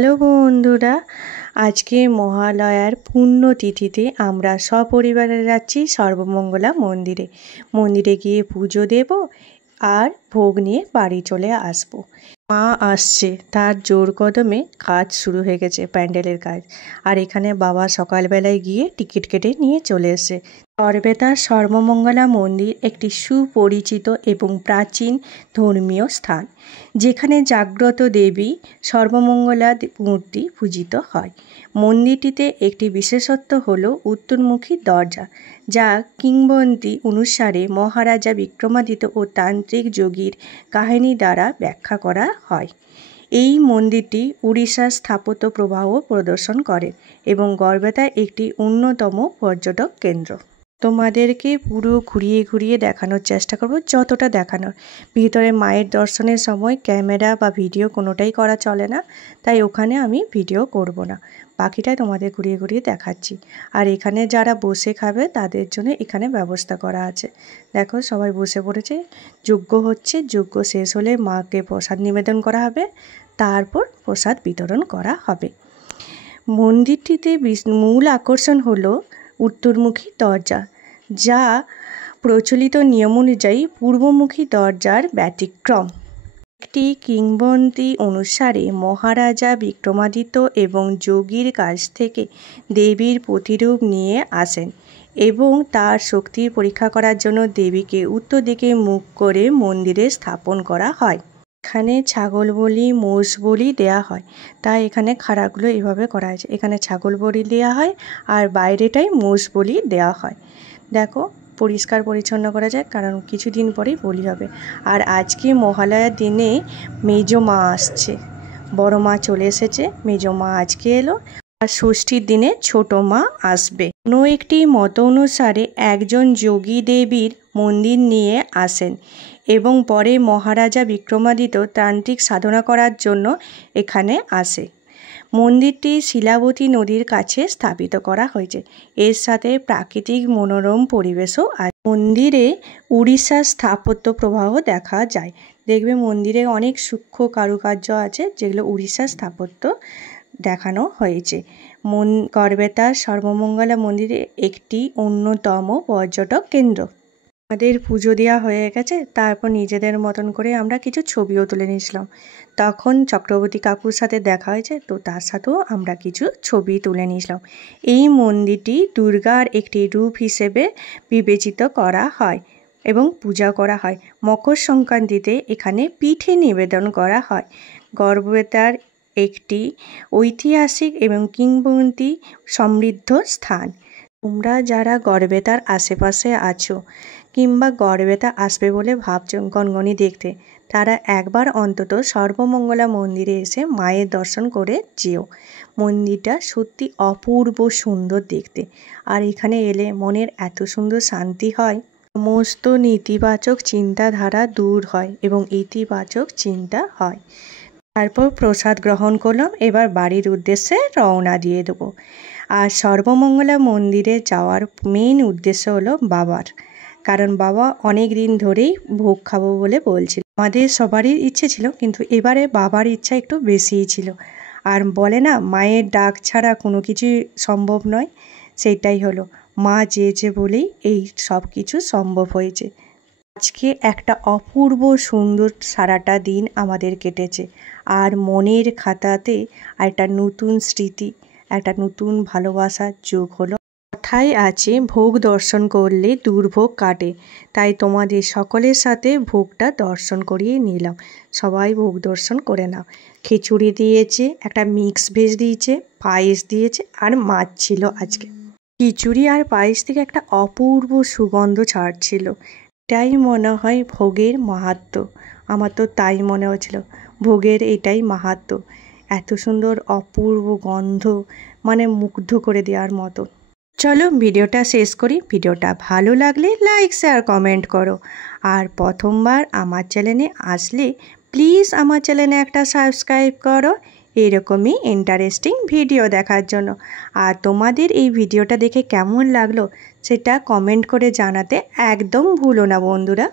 Hello বন্ধুরা, আজকে মহালয়ার পুণ্যতিথিতে আমরা সপরিবারে যাচ্ছি সর্বমঙ্গলা মন্দিরে। মন্দিরে গিয়ে পুজো দেব আর ভোগ নিয়ে বাড়ি চলে আসব। মা আসছে, তার জোর কদমে কাজ শুরু হয়ে গেছে, প্যান্ডেলের কাজ। আর এখানে বাবা সকালবেলায় গিয়ে টিকিট কেটে নিয়ে চলে এসে। গড়বেতার সর্বমঙ্গলা মন্দির একটি সুপরিচিত এবং প্রাচীন ধর্মীয় স্থান, যেখানে জাগ্রত দেবী সর্বমঙ্গলা মূর্তি পূজিত হয়। মন্দিরটিতে একটি বিশেষত্ব হল উত্তরমুখী দরজা, যা কিংবদন্তি অনুসারে মহারাজা বিক্রমাদিত্য ও তান্ত্রিক যোগীর কাহিনী দ্বারা ব্যাখ্যা করা হয়। এই মন্দিরটি উড়িষ্যার স্থাপত্য প্রবাহ প্রদর্শন করে এবং গড়বেতার একটি অন্যতম পর্যটক কেন্দ্র। তোমাদেরকে পুরো ঘুরিয়ে ঘুরিয়ে দেখানোর চেষ্টা করব, যতটা দেখানোর। ভিতরে মায়ের দর্শনের সময় ক্যামেরা বা ভিডিও কোনোটাই করা চলে না, তাই ওখানে আমি ভিডিও করব না, বাকিটাই তোমাদের ঘুরিয়ে ঘুরিয়ে দেখাচ্ছি। আর এখানে যারা বসে খাবে তাদের জন্য এখানে ব্যবস্থা করা আছে। দেখো, সবাই বসে পড়েছে, যজ্ঞ হচ্ছে। যজ্ঞ শেষ হলে মাকে প্রসাদ নিবেদন করা হবে, তারপর প্রসাদ বিতরণ করা হবে। মন্দিরটিতে মূল আকর্ষণ হলো উত্তরমুখী দরজা, যা প্রচলিত নিয়ম অনুযায়ী পূর্বমুখী দরজার ব্যতিক্রম। একটি কিংবদন্তি অনুসারে মহারাজা বিক্রমাদিত্য এবং যোগীর কাছ থেকে দেবীর প্রতিরূপ নিয়ে আসেন এবং তার শক্তির পরীক্ষা করার জন্য দেবীকে উত্তর দিকে মুখ করে মন্দিরে স্থাপন করা হয়। এখানে ছাগল বলি, মোষ বলি দেওয়া হয়, তাই এখানে খাড়াগুলো এভাবে করা হয়েছে। এখানে ছাগল বলি দেওয়া হয় আর বাইরেটাই মোষ বলি দেওয়া হয়। দেখো, পরিষ্কার পরিচ্ছন্ন করা যায়, কারণ কিছুদিন পরেই বলি হবে। আর আজকে মহালয়ার দিনে মেজো মা আসছে, বড় মা চলে এসেছে, মেজো মা আজকে এলো। আর ষষ্ঠীর দিনে ছোট মা আসবে। কোনো একটি মত অনুসারে একজন যোগী দেবীর মন্দির নিয়ে আসেন এবং পরে মহারাজা বিক্রমাদিত্য তান্ত্রিক সাধনা করার জন্য এখানে আসে। মন্দিরটি শিলাবতী নদীর কাছে স্থাপিত করা হয়েছে। এর সাথে প্রাকৃতিক মনোরম পরিবেশও আছে। মন্দিরে উড়িষ্যার স্থাপত্য প্রবাহ দেখা যায়। দেখবে মন্দিরে অনেক সূক্ষ্ম কারুকার্য আছে, যেগুলো উড়িষ্যার স্থাপত্য দেখানো হয়েছে। গড়বেতার সর্বমঙ্গলা মন্দিরে একটি অন্যতম পর্যটক কেন্দ্র। আমাদের পুজো দেওয়া হয়ে গেছে, তারপর নিজেদের মতন করে আমরা কিছু ছবিও তুলে নিয়েছিলাম। তখন চক্রবর্তী কাকুর সাথে দেখা হয়েছে, তো তার সাথেও আমরা কিছু ছবি তুলে নিয়েছিলাম। এই মন্দিরটি দুর্গার একটি রূপ হিসেবে বিবেচিত করা হয় এবং পূজা করা হয়। মকর সংক্রান্তিতে এখানে পিঠে নিবেদন করা হয়। গড়বেতার একটি ঐতিহাসিক এবং কিংবদন্তি সমৃদ্ধ স্থান। তোমরা যারা গড়বেতার আশেপাশে আছো কিংবা গড়বেতা আসবে বলে ভাবছো গনগনি দেখতে, তারা একবার অন্তত সর্বমঙ্গলা মন্দিরে এসে মায়ের দর্শন করে যেও। মন্দিরটা সত্যি অপূর্ব সুন্দর দেখতে, আর এখানে এলে মনের এত সুন্দর শান্তি হয়। সমস্ত নেতিবাচক চিন্তাধারা দূর হয় এবং ইতিবাচক চিন্তা হয়। তারপর প্রসাদ গ্রহণ করলাম, এবার বাড়ির উদ্দেশ্যে রওনা দিয়ে দেবো। আর সর্বমঙ্গলা মন্দিরে যাওয়ার মেন উদ্দেশ্য হলো বাবার, কারণ বাবা অনেক দিন ধরেই ভোগ খাবো বলে বলছিল। আমাদের সবারই ইচ্ছে ছিল, কিন্তু এবারে বাবার ইচ্ছা একটু বেশিই ছিল। আর বলে না, মায়ের ডাক ছাড়া কোনো কিছুই সম্ভব নয়, সেটাই হলো। মা চেয়েছে বলেই এই সব কিছু সম্ভব হয়েছে। আজকে একটা অপূর্ব সুন্দর সারাটা দিন আমাদের কেটেছে, আর মনের খাতাতে একটা নতুন স্মৃতি, একটা নতুন ভালোবাসার যোগ হলো। কথায় আছে, ভোগ দর্শন করলে দুর্ভোগ কাটে, তাই তোমাদের সকলের সাথে ভোগটা দর্শন করিয়ে নিলাম। সবাই ভোগ দর্শন করে নাও। খিচুড়ি দিয়েছে, একটা মিক্স ভেজ দিয়েছে, পায়েস দিয়েছে, আর মাছ ছিল আজকে। খিচুড়ি আর পায়েস থেকে একটা অপূর্ব সুগন্ধ ছাড়ছিল। এটাই মনে হয় ভোগের মাহাত্ম্য। আমার তো তাই মনে হচ্ছিল, ভোগের এটাই মাহাত্ম্য। এত সুন্দর অপূর্ব গন্ধ, মানে মুগ্ধ করে দেওয়ার মতো। চলো ভিডিওটা শেষ করি। ভিডিওটা ভালো লাগলে লাইক, শেয়ার, কমেন্ট করো। আর প্রথমবার আমার চ্যানেলে আসলে প্লিজ আমার চ্যানেলে একটা সাবস্ক্রাইব করো, এরকমই ইন্টারেস্টিং ভিডিও দেখার জন্য। আর তোমাদের এই ভিডিওটা দেখে কেমন লাগলো সেটা কমেন্ট করে জানাতে একদম ভুলো না বন্ধুরা।